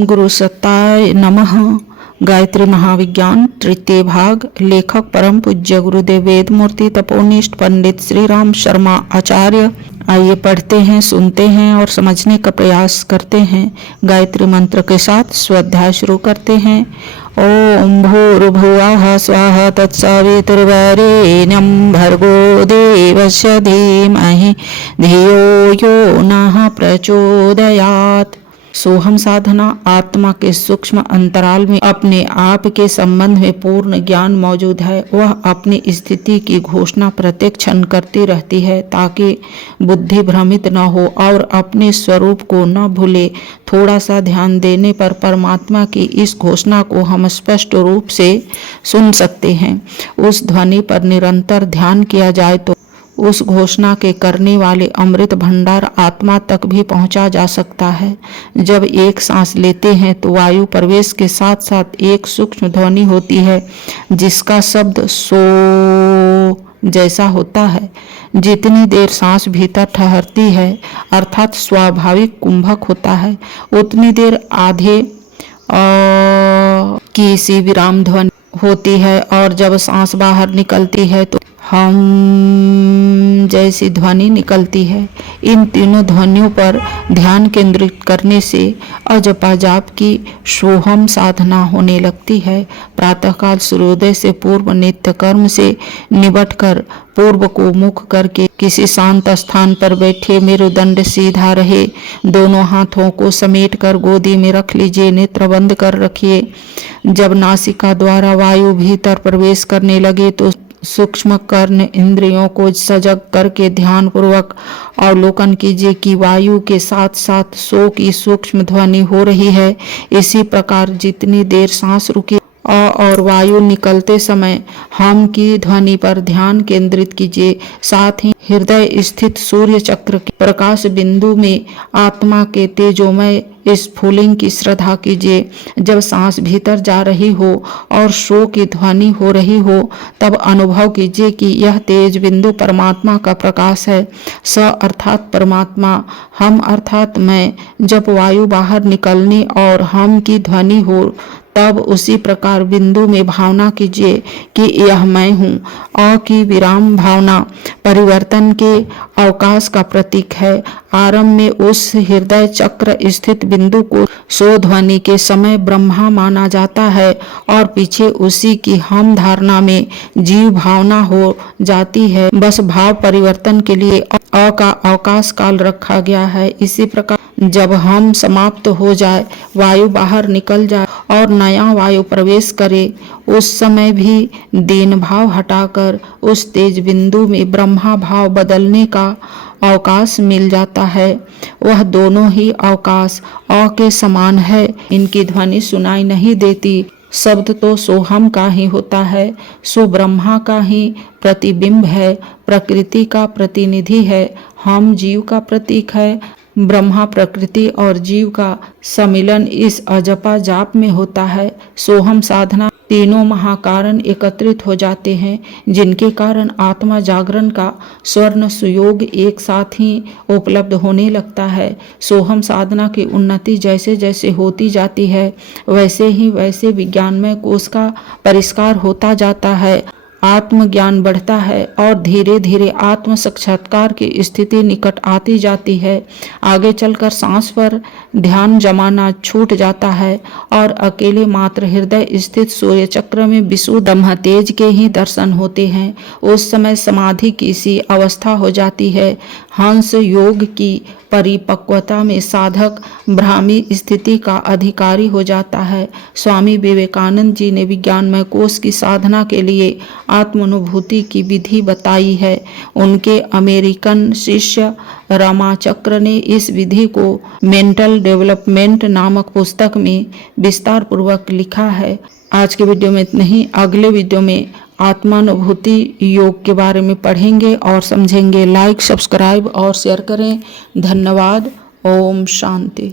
ओम गुरु सत्ताय नमः। गायत्री महाविज्ञान तृतीय भाग। लेखक परम पूज्य गुरुदेव वेद मूर्ति तपोनिष्ठ पंडित श्री राम शर्मा आचार्य। आइए पढ़ते हैं, सुनते हैं और समझने का प्रयास करते हैं। गायत्री मंत्र के साथ स्वाध्याय शुरू करते हैं। ओम भूर्भुवः स्वः तत्सवितुर्वरेण्यं भर्गो देवस्य धीमहि धियो यो नः प्रचोदयात्। सोहम साधना आत्मा के सूक्ष्म अंतराल में अपने आप के संबंध में पूर्ण ज्ञान मौजूद है। वह अपनी स्थिति की घोषणा प्रत्येक क्षण करती रहती है ताकि बुद्धि भ्रमित न हो और अपने स्वरूप को न भूले। थोड़ा सा ध्यान देने पर परमात्मा की इस घोषणा को हम स्पष्ट रूप से सुन सकते हैं। उस ध्वनि पर निरंतर ध्यान किया जाए तो उस घोषणा के करने वाले अमृत भंडार आत्मा तक भी पहुंचा जा सकता है। जब एक सांस लेते हैं तो वायु प्रवेश के साथ साथ एक सूक्ष्म ध्वनि होती है जिसका शब्द सो जैसा होता है। जितनी देर सांस भीतर ठहरती है अर्थात स्वाभाविक कुंभक होता है, उतनी देर आधे की सी विराम ध्वनि होती है और जब सांस बाहर निकलती है तो हम जैसी ध्वनि निकलती है। इन तीनों ध्वनियों पर ध्यान केंद्रित करने से अजपा जाप की सोहम साधना होने लगती है। प्रातःकाल सूर्योदय से पूर्व नित्य कर्म से निबटकर पूर्व को मुख करके किसी शांत स्थान पर बैठे मेरुदंड सीधा रहे। दोनों हाथों को समेटकर गोदी में रख लीजिए, नेत्र बंद कर रखिए। जब नासिका द्वारा वायु भीतर प्रवेश करने लगे तो सूक्ष्म कर्ण इंद्रियों को सजग करके ध्यान पूर्वक अवलोकन कीजिए कि वायु के साथ साथ सो की सूक्ष्म ध्वनि हो रही है। इसी प्रकार जितनी देर सांस रुकी और वायु निकलते समय हम की ध्वनि पर ध्यान केंद्रित कीजिए। साथ ही हृदय स्थित सूर्य चक्र के प्रकाश बिंदु में आत्मा के तेजोमय स्फुलिंग की श्रद्धा कीजिए। जब सांस भीतर जा रही हो और शो की ध्वनि हो रही हो तब अनुभव कीजिए कि यह तेज बिंदु परमात्मा का प्रकाश है। स अर्थात परमात्मा, हम अर्थात मैं। जब वायु बाहर निकलने और हम की ध्वनि हो तब उसी प्रकार बिंदु में भावना कीजिए कि यह मैं हूँ। अ की विराम भावना परिवर्तन के अवकाश का प्रतीक है। आरंभ में उस हृदय चक्र स्थित बिंदु को सो ध्वनि के समय ब्रह्मा माना जाता है और पीछे उसी की हम धारणा में जीव भावना हो जाती है। बस भाव परिवर्तन के लिए अ का अवकाश काल रखा गया है। इसी प्रकार जब हम समाप्त हो जाए, वायु बाहर निकल जाए और नया वायु प्रवेश करे, उस समय भी दीन भाव हटाकर उस तेज बिंदु में ब्रह्मा भाव बदलने का अवकाश मिल जाता है। वह दोनों ही अवकाश अ के समान है। इनकी ध्वनि सुनाई नहीं देती। शब्द तो सोहम का ही होता है। सो ब्रह्मा का ही प्रतिबिंब है, प्रकृति का प्रतिनिधि है। हम जीव का प्रतीक है। ब्रह्मा प्रकृति और जीव का सम्मिलन इस अजपा जाप में होता है। सोहम साधना तीनों महाकारण एकत्रित हो जाते हैं जिनके कारण आत्मा जागरण का स्वर्ण सुयोग एक साथ ही उपलब्ध होने लगता है। सोहम साधना की उन्नति जैसे जैसे होती जाती है वैसे विज्ञानमय कोश का परिष्कार होता जाता है। आत्मज्ञान बढ़ता है और धीरे धीरे आत्म साक्षात्कार की स्थिति निकट आती जाती है। आगे चलकर सांस पर ध्यान जमाना छूट जाता है और अकेले मात्र हृदय स्थित सूर्य चक्र में विशुद्ध ब्रह्म तेज के ही दर्शन होते हैं। उस समय समाधि की सी अवस्था हो जाती है। हंस योग की परिपक्वता में साधक ब्राह्मी स्थिति का अधिकारी हो जाता है। स्वामी विवेकानंद जी ने विज्ञानमय कोश की साधना के लिए आत्मानुभूति की विधि बताई है। उनके अमेरिकन शिष्य रामाचक्र ने इस विधि को मेंटल डेवलपमेंट नामक पुस्तक में विस्तार पूर्वक लिखा है। आज के वीडियो में इतना ही। अगले वीडियो में आत्मानुभूति योग के बारे में पढ़ेंगे और समझेंगे। लाइक, सब्सक्राइब और शेयर करें। धन्यवाद। ओम शांति।